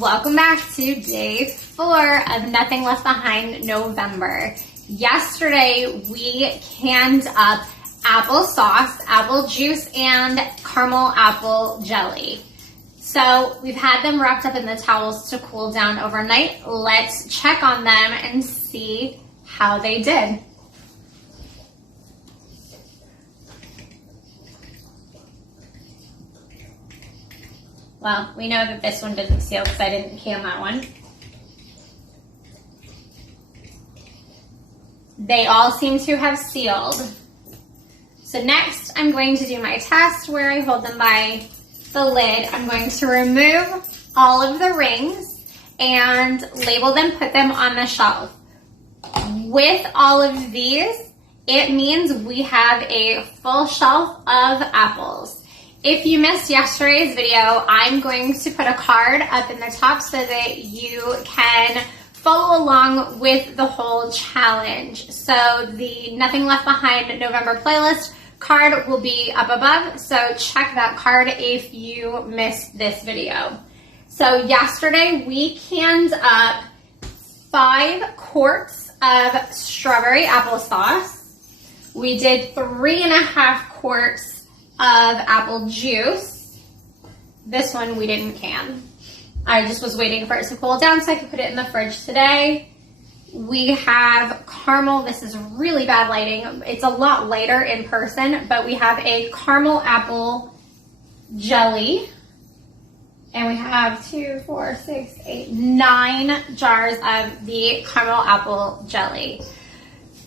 Welcome back to day 4 of Nothing Left Behind November. Yesterday we canned up applesauce, apple juice, and caramel apple jelly. So we've had them wrapped up in the towels to cool down overnight. Let's check on them and see how they did. Well, we know that this one didn't seal because I didn't can that one. They all seem to have sealed. So next, I'm going to do my test where I hold them by the lid. I'm going to remove all of the rings and label them, put them on the shelf. With all of these, it means we have a full shelf of apples. If you missed yesterday's video, I'm going to put a card up in the top so that you can follow along with the whole challenge. So the Nothing Left Behind November playlist card will be up above, so check that card if you missed this video. So yesterday we canned up 5 quarts of strawberry applesauce. We did 3.5 quarts of apple juice. This one we didn't can. I just was waiting for it to cool down so I could put it in the fridge today. We have caramel. This is really bad lighting. It's a lot lighter in person, but we have a caramel apple jelly. And we have 2, 4, 6, 8, 9 jars of the caramel apple jelly.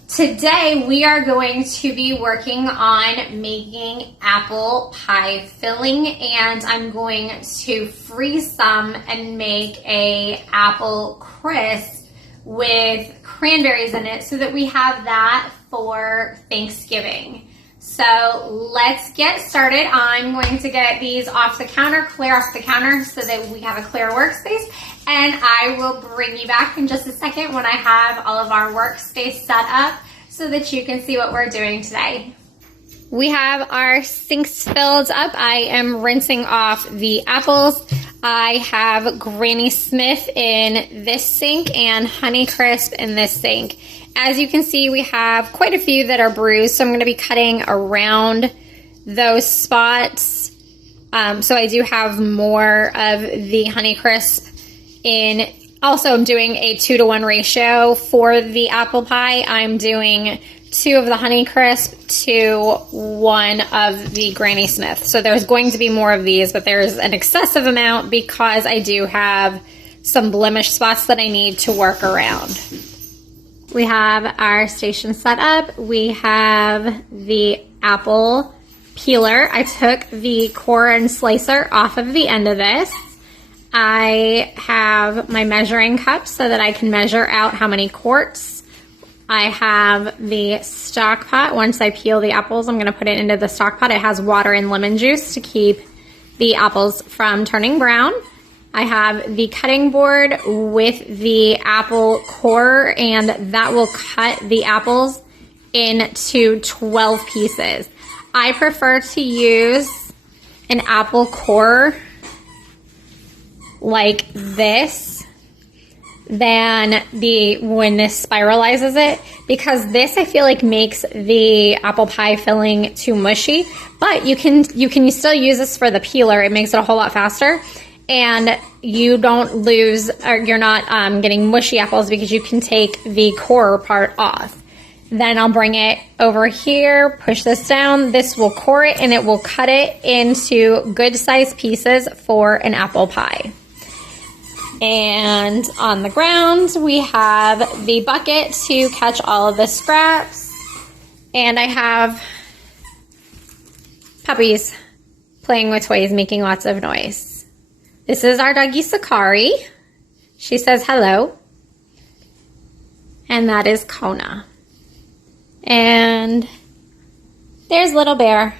Today we are going to be working on making apple pie filling, and I'm going to freeze some and make a apple crisp with cranberries in it so that we have that for Thanksgiving. So let's get started. I'm going to get these off the counter, clear off the counter so that we have a clear workspace, and I will bring you back in just a second when I have all of our workspace set up so that you can see what we're doing today. We have our sinks filled up. I am rinsing off the apples. I have Granny Smith in this sink and Honeycrisp in this sink. As you can see, we have quite a few that are bruised, so I'm going to be cutting around those spots. So I do have more of the Honeycrisp in. Also, I'm doing a 2-to-1 ratio for the apple pie. I'm doing 2 of the Honeycrisp to 1 of the Granny Smith. So there's going to be more of these, but there's an excessive amount because I do have some blemish spots that I need to work around. We have our station set up. We have the apple peeler. I took the core and slicer off of the end of this. I have my measuring cup so that I can measure out how many quarts. I have the stock pot. Once I peel the apples, I'm going to put it into the stock pot. It has water and lemon juice to keep the apples from turning brown. I have the cutting board with the apple core, and that will cut the apples into 12 pieces. I prefer to use an apple core like this than when this spiralizes it, because this I feel like makes the apple pie filling too mushy, but you can still use this for the peeler. It makes it a whole lot faster, and you don't lose, or you're not getting mushy apples because you can take the core part off. Then I'll bring it over here, push this down. This will core it, and it will cut it into good sized pieces for an apple pie. And on the ground, we have the bucket to catch all of the scraps. And I have puppies playing with toys, making lots of noise. This is our doggy Sakari. She says hello. And that is Kona. And there's Little Bear.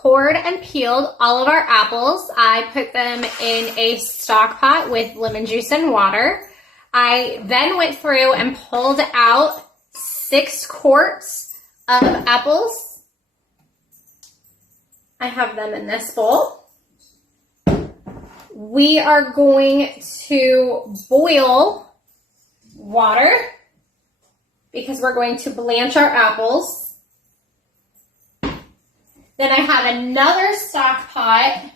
cored and peeled all of our apples. I put them in a stock pot with lemon juice and water. I then went through and pulled out 6 quarts of apples. I have them in this bowl. We are going to boil water because we're going to blanch our apples. Then I have another stock pot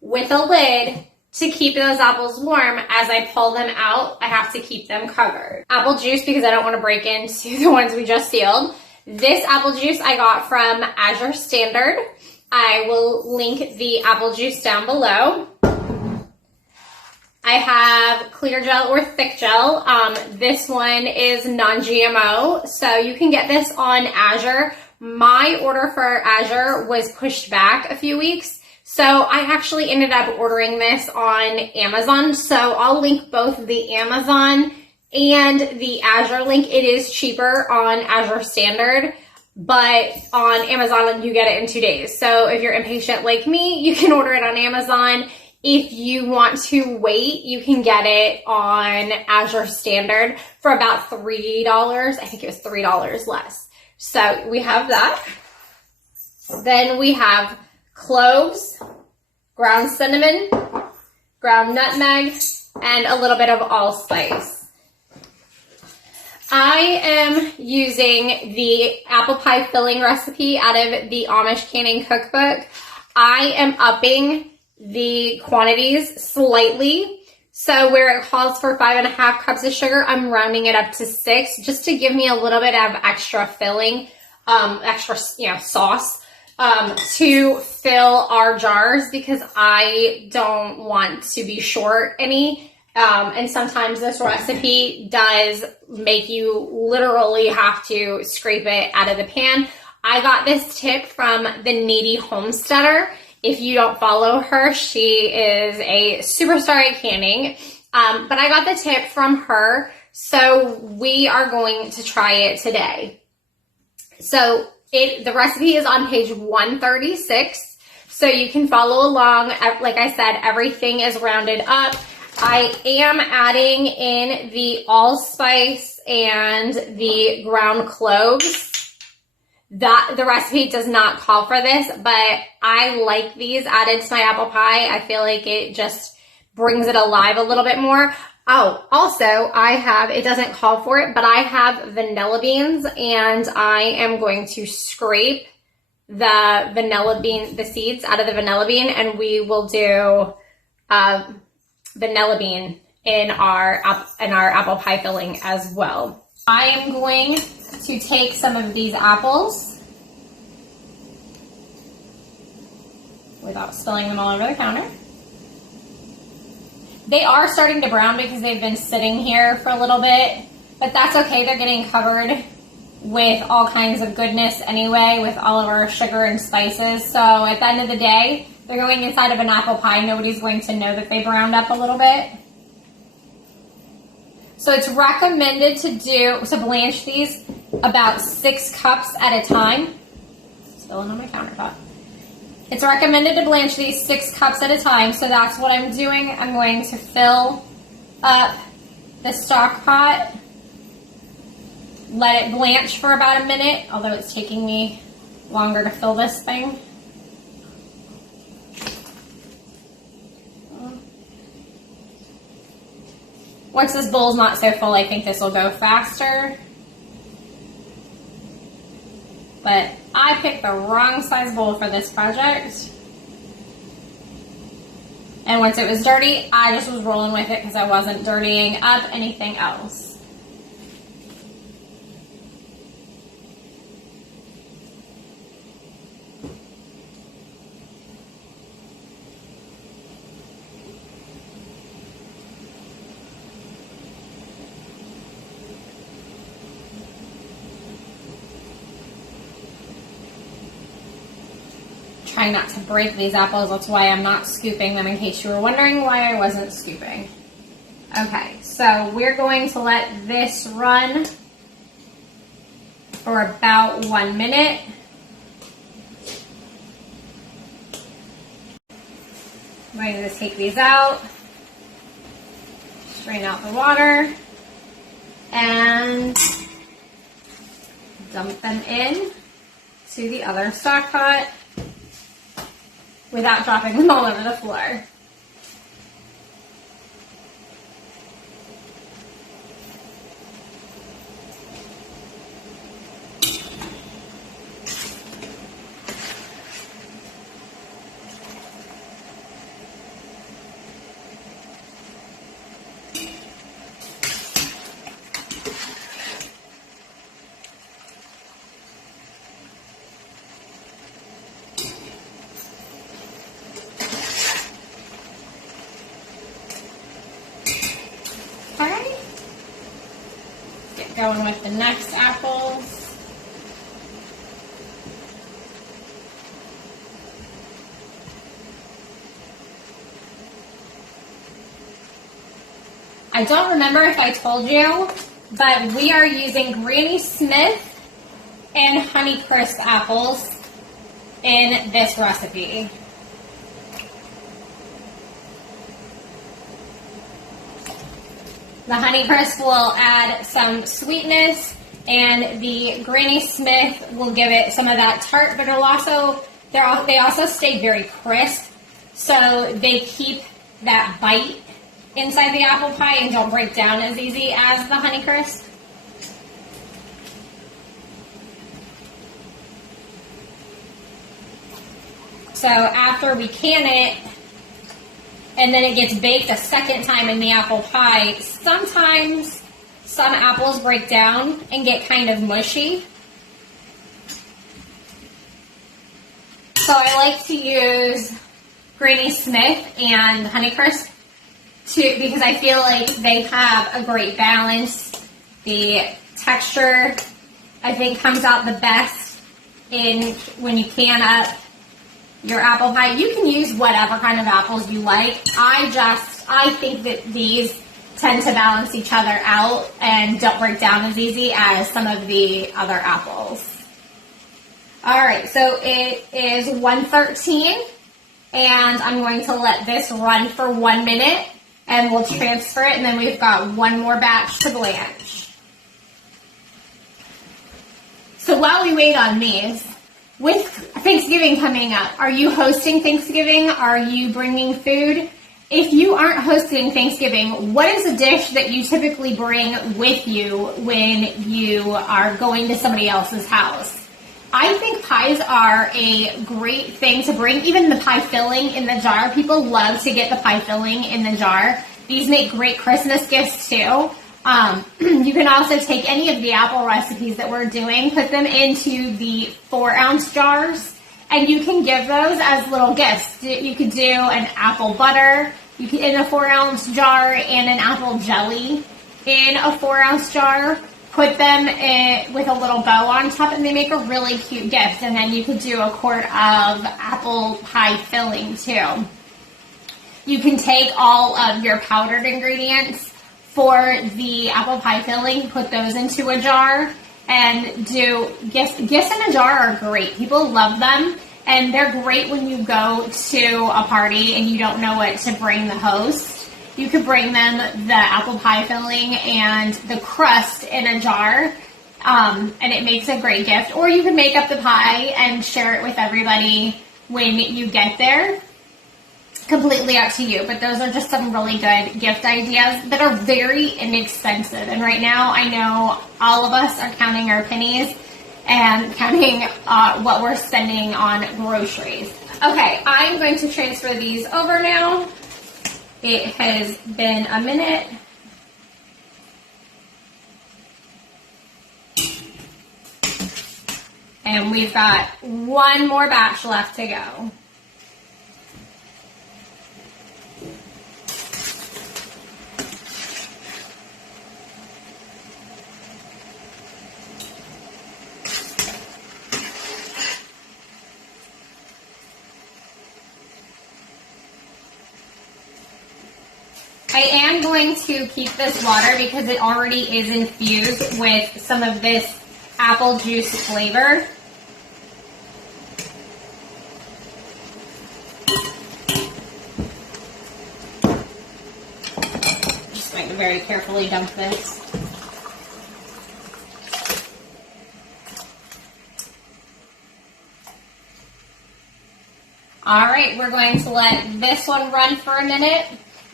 with a lid to keep those apples warm. As I pull them out, I have to keep them covered. Apple juice, because I don't want to break into the ones we just sealed. This apple juice I got from Azure Standard. I will link the apple juice down below. I have clear gel or thick gel. This one is non-GMO, so you can get this on Azure. My order for Azure was pushed back a few weeks, so I actually ended up ordering this on Amazon. So I'll link both the Amazon and the Azure link. It is cheaper on Azure Standard, but on Amazon you get it in 2 days. So if you're impatient like me, you can order it on Amazon. If you want to wait, you can get it on Azure Standard for about $3. I think it was $3 less. So we have that. Then we have cloves, ground cinnamon, ground nutmeg, and a little bit of allspice. I am using the apple pie filling recipe out of the Amish Canning Cookbook. I am upping the quantities slightly. So where it calls for 5.5 cups of sugar, I'm rounding it up to 6 just to give me a little bit of extra filling, extra sauce to fill our jars, because I don't want to be short any. And sometimes this recipe does make you literally have to scrape it out of the pan. I got this tip from the Needy Homesteader. If you don't follow her, she is a superstar at canning. But I got the tip from her, so we are going to try it today. So the recipe is on page 136, so you can follow along. Like I said, everything is rounded up. I am adding in the allspice and the ground cloves. The recipe does not call for this, but I like these added to my apple pie. I feel like it just brings it alive a little bit more. Oh, also it doesn't call for it, but I have vanilla beans, and I am going to scrape the seeds out of the vanilla bean, and we will do vanilla bean in our apple pie filling as well. I am going to take some of these apples without spilling them all over the counter. They are starting to brown because they've been sitting here for a little bit, but that's okay. They're getting covered with all kinds of goodness anyway, with all of our sugar and spices. So at the end of the day, they're going inside of an apple pie. Nobody's going to know that they browned up a little bit. So it's recommended to blanch these about 6 cups at a time. Spilling on my countertop. It's recommended to blanch these 6 cups at a time, so that's what I'm doing. I'm going to fill up the stock pot, let it blanch for about a minute, although it's taking me longer to fill this thing. Once this bowl's not so full, I think this will go faster. But I picked the wrong size bowl for this project. And once it was dirty, I just was rolling with it because I wasn't dirtying up anything else. Trying not to break these apples, that's why I'm not scooping them, in case you were wondering why I wasn't scooping. Okay, so we're going to let this run for about 1 minute. I'm going to take these out, strain out the water, and dump them in to the other stock pot without dropping them all over the floor. Okay, get going with the next apples. I don't remember if I told you, but we are using Granny Smith and Honeycrisp apples in this recipe. The Honeycrisp will add some sweetness, and the Granny Smith will give it some of that tart, but they also stay very crisp, so they keep that bite inside the apple pie and don't break down as easy as the Honeycrisp. So after we can it, and then it gets baked a second time in the apple pie, sometimes some apples break down and get kind of mushy. So I like to use Granny Smith and Honeycrisp because I feel like they have a great balance. The texture, I think, comes out the best when you can up your apple pie. You can use whatever kind of apples you like. I think that these tend to balance each other out and don't break down as easy as some of the other apples. Alright, so it is 1:13, and I'm going to let this run for 1 minute, and we'll transfer it, and then we've got one more batch to blanch. So while we wait on these, with Thanksgiving coming up, are you hosting Thanksgiving? Are you bringing food? If you aren't hosting Thanksgiving, what is a dish that you typically bring with you when you are going to somebody else's house? I think pies are a great thing to bring. Even the pie filling in the jar. People love to get the pie filling in the jar. These make great Christmas gifts too. You can also take any of the apple recipes that we're doing, put them into the 4-ounce jars, and you can give those as little gifts. You could do an apple butter in a 4-ounce jar and an apple jelly in a 4-ounce jar. Put them in with a little bow on top, and they make a really cute gift. And then you could do a quart of apple pie filling too. You can take all of your powdered ingredients for the apple pie filling, put those into a jar, and do gifts. Gifts in a jar are great. People love them, and they're great when you go to a party and you don't know what to bring the host. You could bring them the apple pie filling and the crust in a jar, and it makes a great gift. Or you can make up the pie and share it with everybody when you get there. Completely up to you, but those are just some really good gift ideas that are very inexpensive. And right now, I know all of us are counting our pennies and counting what we're spending on groceries. Okay, I'm going to transfer these over now. It has been a minute. And we've got one more batch left to go. I am going to keep this water because it already is infused with some of this apple juice flavor. very carefully dump this. All right, we're going to let this one run for a minute,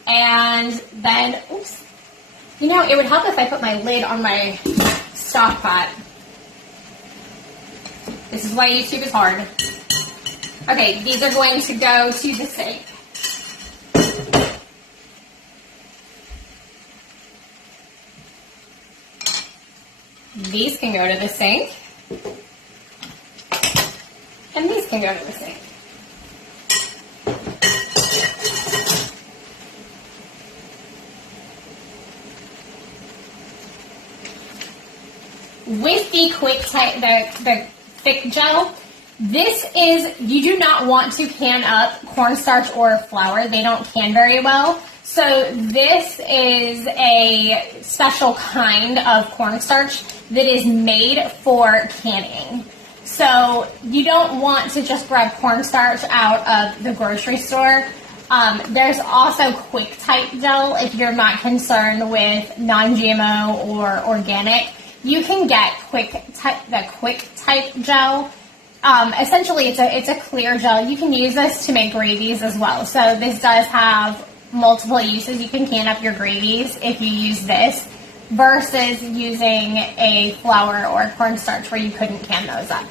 and then, oops. You know, it would help if I put my lid on my stock pot. This is why YouTube is hard. Okay, these are going to go to the sink. These can go to the sink. And these can go to the sink. With the the thick gel, this is, you do not want to can up cornstarch or flour. They don't can very well. So this is a special kind of cornstarch that is made for canning. So you don't want to just grab cornstarch out of the grocery store. There's also quick type gel if you're not concerned with non-GMO or organic. You can get the quick type gel. Essentially, it's a clear gel. You can use this to make gravies as well. So this does have multiple uses. You can can up your gravies if you use this versus using a flour or cornstarch where you couldn't can those up.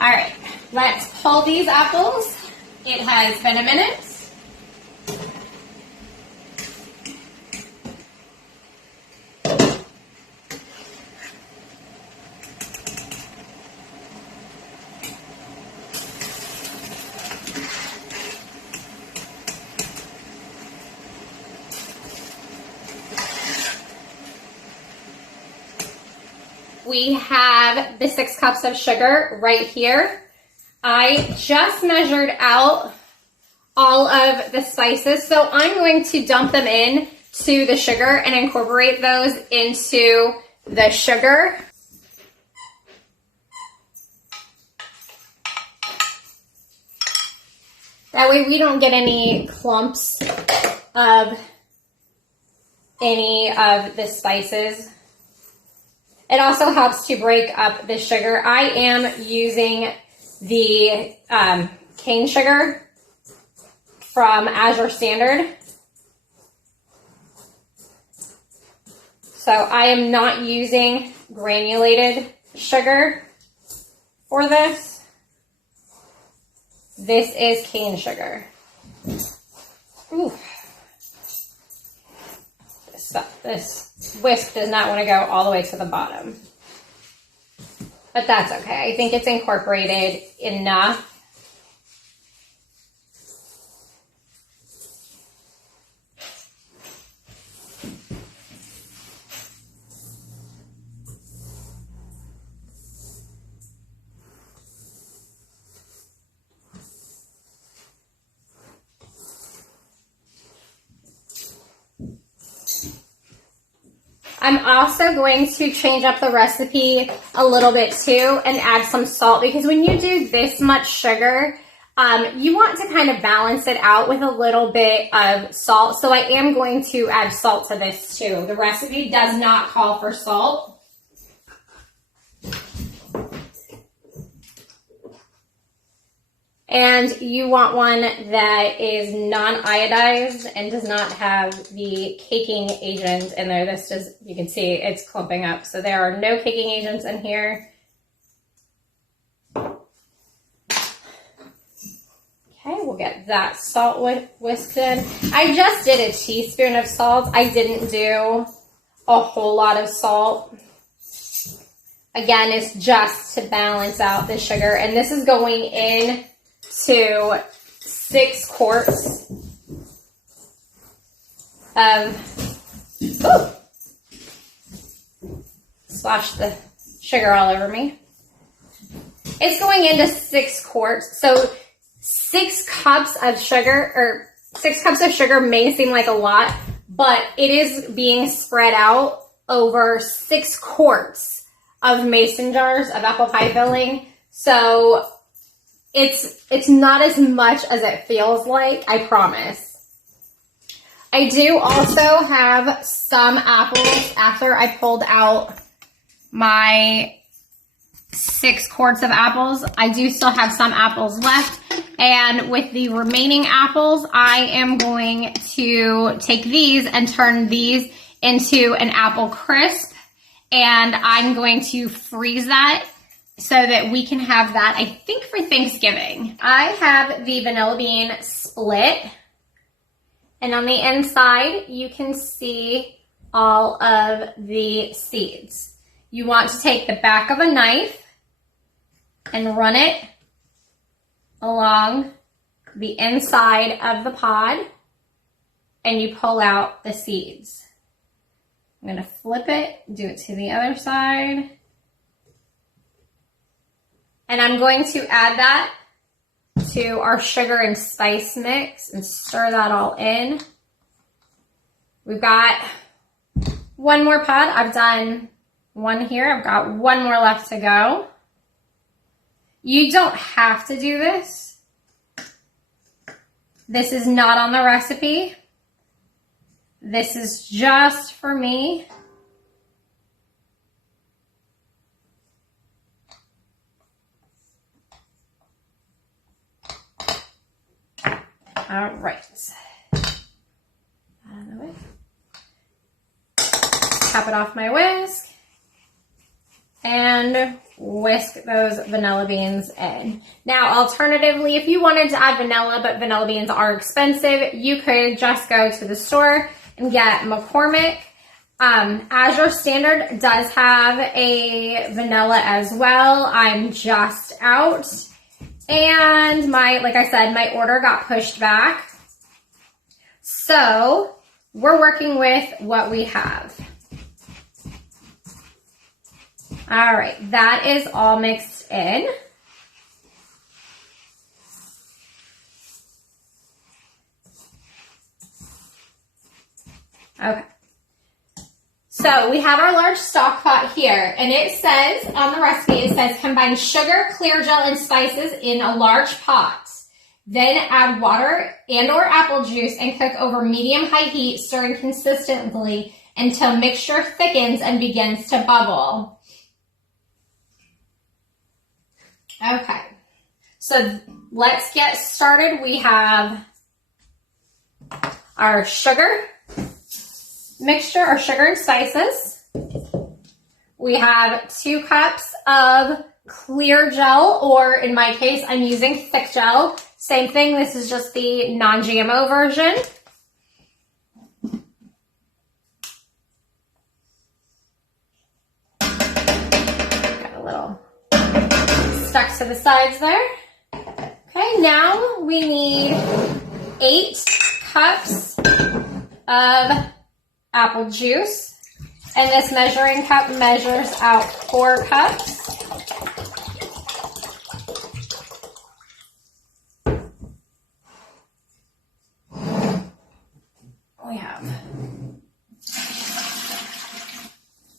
All right, let's pull these apples. It has been a minute. We have the 6 cups of sugar right here. I just measured out all of the spices, so I'm going to dump them in to the sugar and incorporate those into the sugar. That way we don't get any clumps of any of the spices. It also helps to break up the sugar. I am using the cane sugar from Azure Standard. So I am not using granulated sugar for this. This is cane sugar. Ooh. This whisk does not want to go all the way to the bottom. But that's okay. I think it's incorporated enough. I'm also going to change up the recipe a little bit too and add some salt, because when you do this much sugar, you want to kind of balance it out with a little bit of salt. So I am going to add salt to this too. The recipe does not call for salt. And you want one that is non-iodized and does not have the caking agent in there. This just, you can see it's clumping up. So there are no caking agents in here. Okay, we'll get that salt whisked in. I just did a teaspoon of salt. I didn't do a whole lot of salt. Again, it's just to balance out the sugar. And this is going in to 6 quarts of, oh, splashed the sugar all over me. It's going into 6 quarts. So 6 cups of sugar, or 6 cups of sugar may seem like a lot, but it is being spread out over 6 quarts of mason jars of apple pie filling. So it's not as much as it feels like, I promise. I do also have some apples after I pulled out my 6 quarts of apples. I do still have some apples left. And with the remaining apples, I am going to take these and turn these into an apple crisp. And I'm going to freeze that so that we can have that, I think, for Thanksgiving. I have the vanilla bean split. And on the inside, you can see all of the seeds. You want to take the back of a knife and run it along the inside of the pod, and you pull out the seeds. I'm gonna flip it, do it to the other side. And I'm going to add that to our sugar and spice mix and stir that all in. We've got one more pod. I've done one here. I've got one more left to go. You don't have to do this. This is not on the recipe. This is just for me. All right. Out of the way. Tap it off my whisk and whisk those vanilla beans in. Now, alternatively, if you wanted to add vanilla, but vanilla beans are expensive, you could just go to the store and get McCormick. Azure Standard does have a vanilla as well. I'm just out. And like I said, my order got pushed back. So we're working with what we have. All right, that is all mixed in. Okay. So we have our large stock pot here, and it says on the recipe, it says combine sugar, clear gel, and spices in a large pot. Then add water and or apple juice and cook over medium-high heat, stirring consistently until mixture thickens and begins to bubble. Okay, so let's get started. We have our sugar mixture, our sugar and spices. We have 2 cups of clear gel, or in my case, I'm using thick gel. Same thing, this is just the non-GMO version. Got a little stuck to the sides there. Okay, now we need 8 cups of apple juice, and this measuring cup measures out 4 cups. We have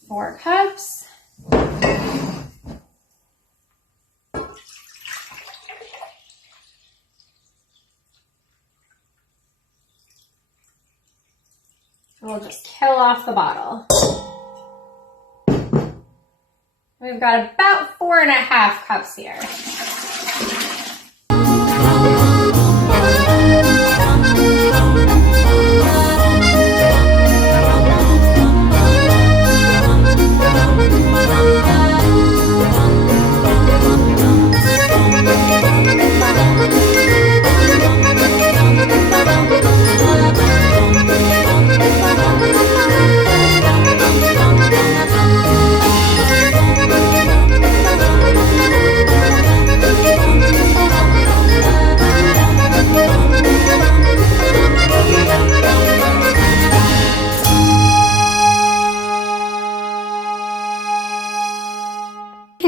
4 cups. We'll just kill off the bottle. We've got about 4.5 cups here.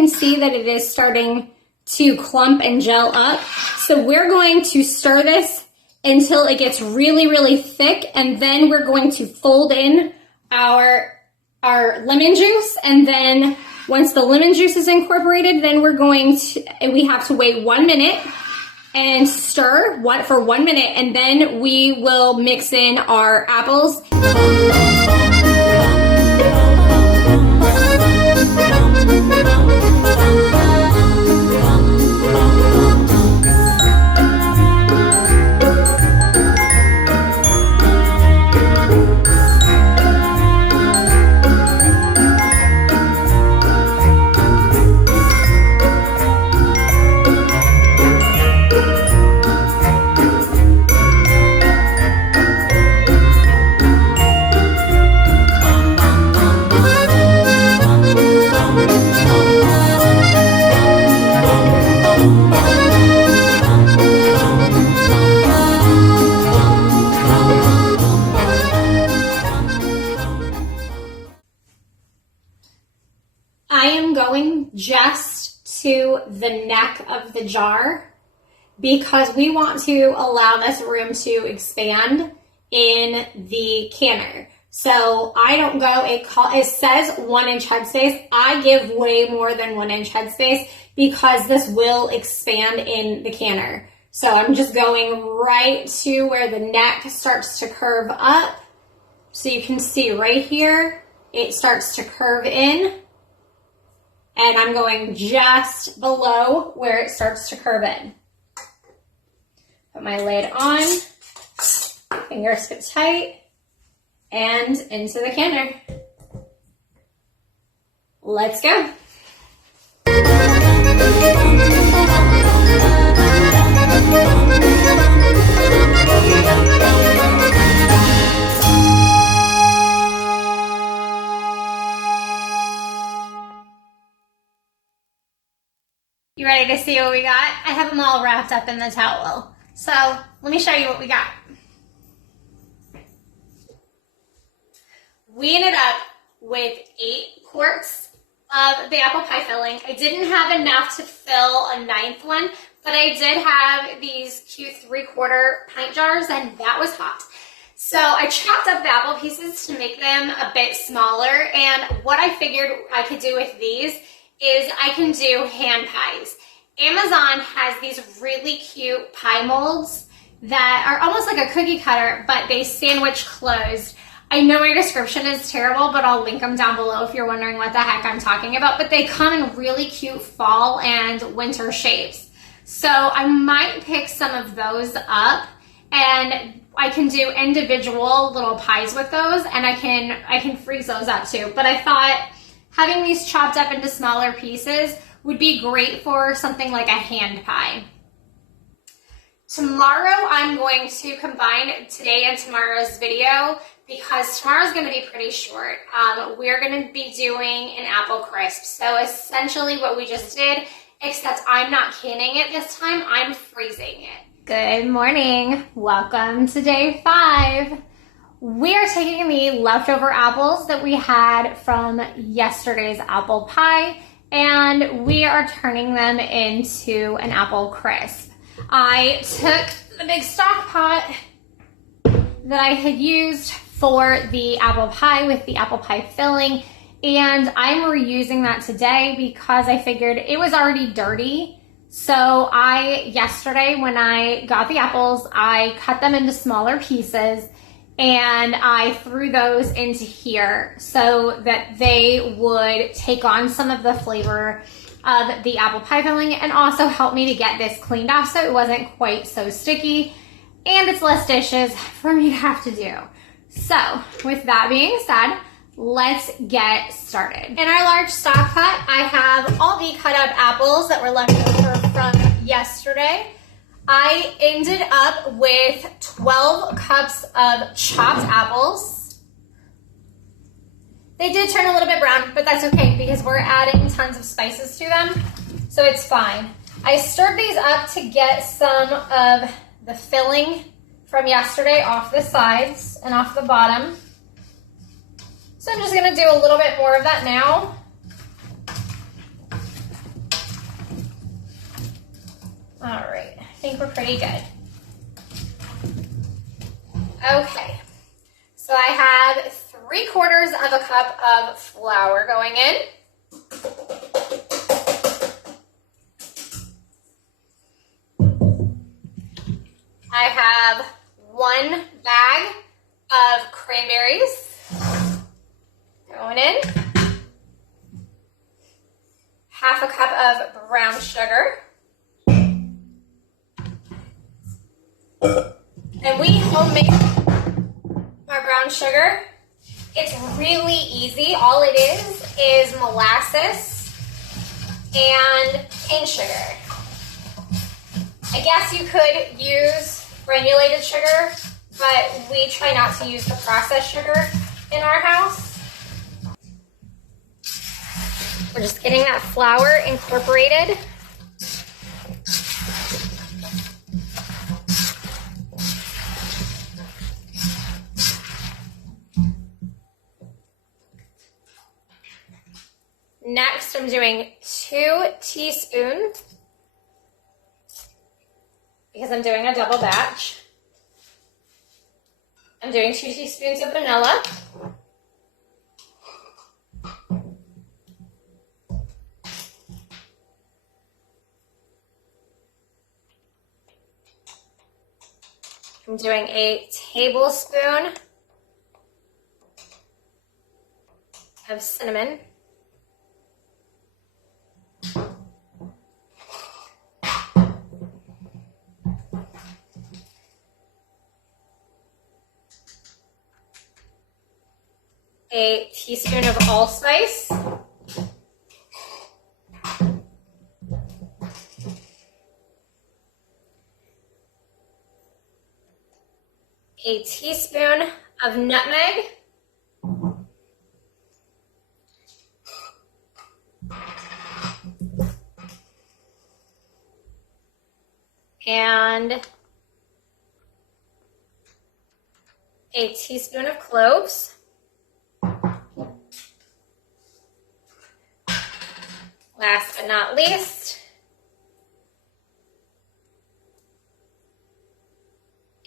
See that it is starting to clump and gel up. So we're going to stir this until it gets really, really thick, and then we're going to fold in our lemon juice, and then once the lemon juice is incorporated, then we have to wait 1 minute, and stir for 1 minute, and then we will mix in our apples. I am going just to the neck of the jar because we want to allow this room to expand in the canner. So I don't go, it says 1 inch headspace. I give way more than 1 inch headspace because this will expand in the canner. So I'm just going right to where the neck starts to curve up. So you can see right here, it starts to curve in. And I'm going just below where it starts to curve in. Put my lid on, fingers fit tight, and into the canner. Let's go. You ready to see what we got? I have them all wrapped up in the towel. So let me show you what we got. We ended up with 8 quarts of the apple pie filling. I didn't have enough to fill a 9th one, but I did have these cute 3/4 pint jars, and that was hot. So I chopped up the apple pieces to make them a bit smaller, and what I figured I could do with these is I can do hand pies. Amazon has these really cute pie molds that are almost like a cookie cutter, but they sandwich closed. I know my description is terrible, but I'll link them down below if you're wondering what the heck I'm talking about, but they come in really cute fall and winter shapes. So I might pick some of those up, and I can do individual little pies with those, and I can freeze those up too. But I thought having these chopped up into smaller pieces would be great for something like a hand pie. Tomorrow I'm going to combine today and tomorrow's video because tomorrow's going to be pretty short. We're going to be doing an apple crisp. So essentially what we just did, except I'm not canning it this time, I'm freezing it. Good morning. Welcome to day 5. We are taking the leftover apples that we had from yesterday's apple pie, and we are turning them into an apple crisp. I took the big stock pot that I had used for the apple pie with the apple pie filling, and I'm reusing that today because I figured it was already dirty. So yesterday when I got the apples, I cut them into smaller pieces and I threw those into here so that they would take on some of the flavor of the apple pie filling and also help me to get this cleaned off so it wasn't quite so sticky, and it's less dishes for me to have to do. So with that being said, let's get started. In our large stock pot, I have all the cut up apples that were left over from yesterday. I ended up with 12 cups of chopped apples. They did turn a little bit brown, but that's okay because we're adding tons of spices to them, so it's fine. I stirred these up to get some of the filling from yesterday off the sides and off the bottom. So I'm just gonna do a little bit more of that now. All right, I think we're pretty good. Okay, so I have 3/4 of a cup of flour going in. I have 1 bag of cranberries going in, half a cup of brown sugar, and we homemade our brown sugar. It's really easy. All it is molasses and cane sugar. I guess you could use granulated sugar, but we try not to use the processed sugar in our house. We're just getting that flour incorporated. Next, I'm doing 2 teaspoons because I'm doing a double batch. I'm doing 2 teaspoons of vanilla. I'm doing a tablespoon of cinnamon. A teaspoon of allspice. A teaspoon of nutmeg. And a teaspoon of cloves. Last but not least,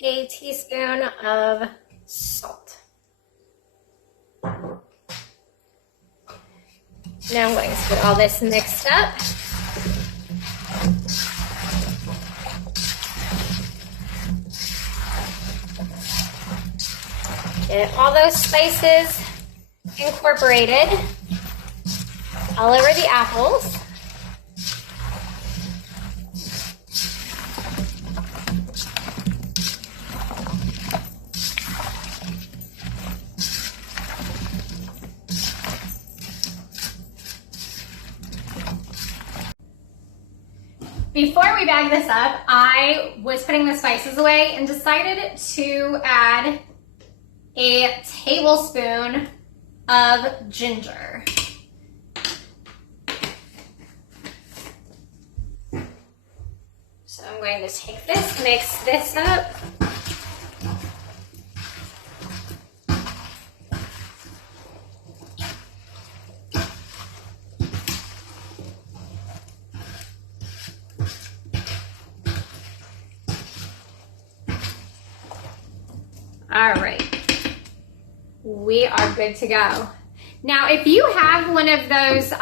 a teaspoon of salt. Now I'm going to get all this mixed up. Get all those spices incorporated all over the apples. Before we bag this up, I was putting the spices away and decided to add a tablespoon of ginger. So I'm going to take this, mix this up. All right, we are good to go. Now, if you have one of those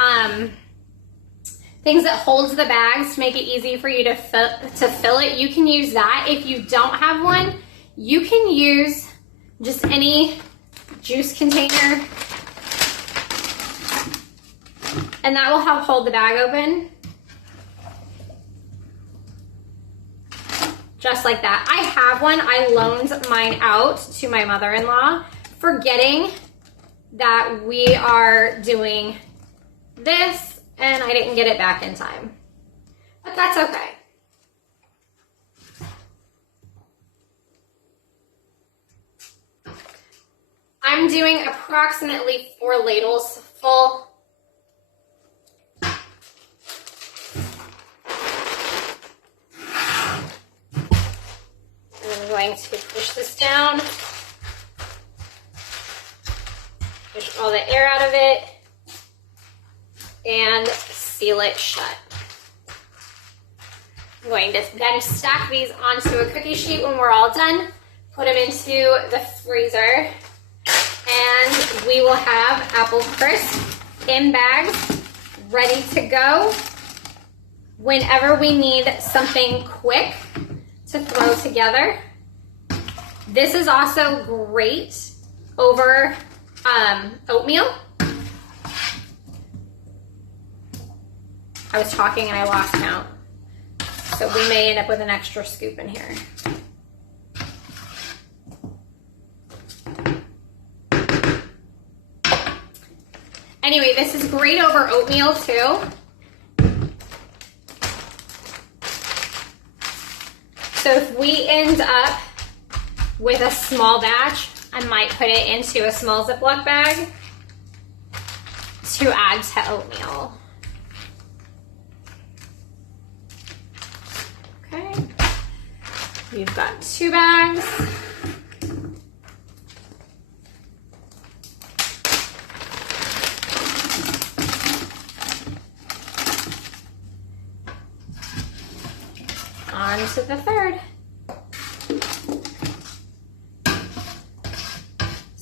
things that holds the bags to make it easy for you to fill it, you can use that. If you don't have one, you can use just any juice container, and that will help hold the bag open. Just like that. I have one. I loaned mine out to my mother-in-law, forgetting that we are doing this, and I didn't get it back in time. But that's okay. I'm doing approximately 4 ladles full. I'm going to push this down, push all the air out of it, and seal it shut. I'm going to then stack these onto a cookie sheet when we're all done, put them into the freezer, and we will have apple crisp in bags ready to go whenever we need something quick to to throw together. This is also great over oatmeal. I was talking and I lost count. So we may end up with an extra scoop in here. Anyway, this is great over oatmeal too. So if we end up with a small batch, I might put it into a small Ziploc bag to add to oatmeal. Okay, we've got 2 bags. On to the third.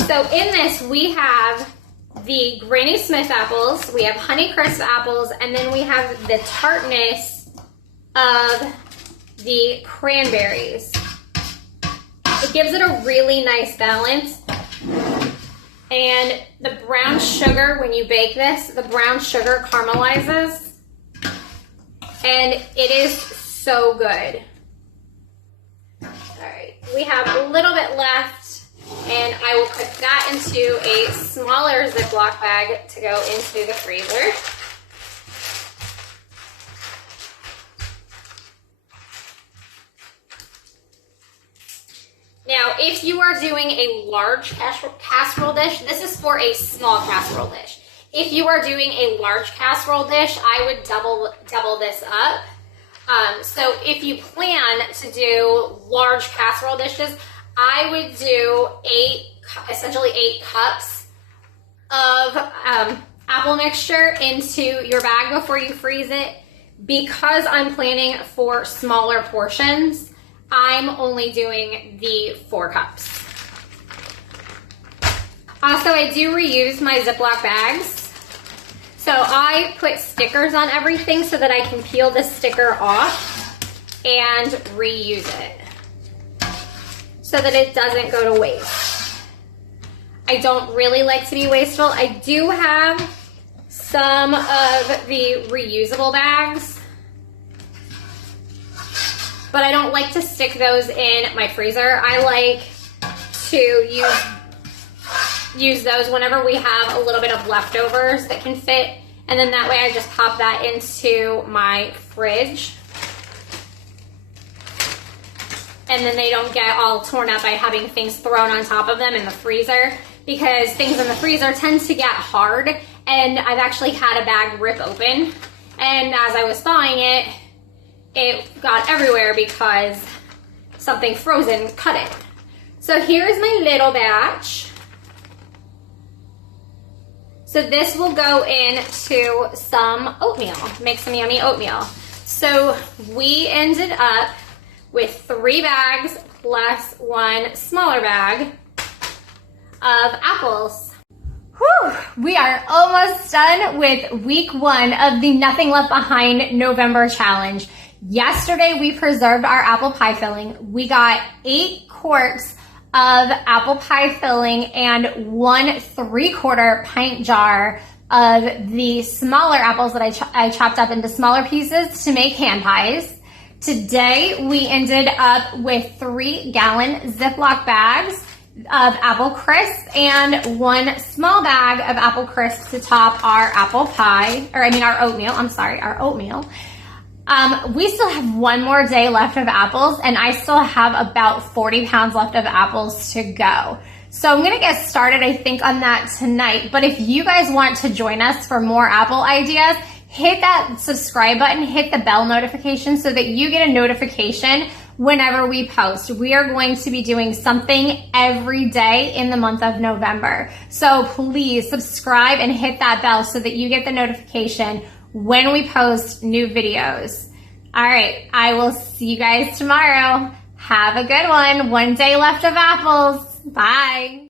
So in this, we have the Granny Smith apples, we have Honeycrisp apples, and then we have the tartness of the cranberries. It gives it a really nice balance. And the brown sugar, when you bake this, the brown sugar caramelizes. And it is so good. All right, we have a little bit left, and I will put that into a smaller Ziploc bag to go into the freezer. Now, if you are doing a large casserole dish, this is for a small casserole dish. If you are doing a large casserole dish, I would double this up. So if you plan to do large casserole dishes, I would do essentially 8 cups of apple mixture into your bag before you freeze it. Because I'm planning for smaller portions, I'm only doing the 4 cups. Also, I do reuse my Ziploc bags. So I put stickers on everything so that I can peel the sticker off and reuse it so that it doesn't go to waste. I don't really like to be wasteful. I do have some of the reusable bags, but I don't like to stick those in my freezer. I like to use those whenever we have a little bit of leftovers that can fit, and then that way I just pop that into my fridge, and then they don't get all torn up by having things thrown on top of them in the freezer, because things in the freezer tend to get hard, and I've actually had a bag rip open, and as I was thawing it, it got everywhere because something frozen cut it. So here's my little batch. So this will go into some oatmeal, make some yummy oatmeal. So we ended up with 3 bags plus 1 smaller bag of apples. Whew, we are almost done with week 1 of the Nothing Left Behind November challenge. Yesterday we preserved our apple pie filling. We got 8 quarts of apple pie filling and 1 3/4 pint jar of the smaller apples that I chopped up into smaller pieces to make hand pies. Today we ended up with 3-gallon Ziploc bags of apple crisp and 1 small bag of apple crisp to top our apple pie, our oatmeal, our oatmeal. We still have 1 more day left of apples, and I still have about 40 pounds left of apples to go. So I'm gonna get started, I think, on that tonight. But if you guys want to join us for more apple ideas, hit that subscribe button, hit the bell notification so that you get a notification whenever we post. We are going to be doing something every day in the month of November. So please subscribe and hit that bell so that you get the notification when we post new videos. All right, I will see you guys tomorrow. Have a good one. 1 day left of apples. Bye.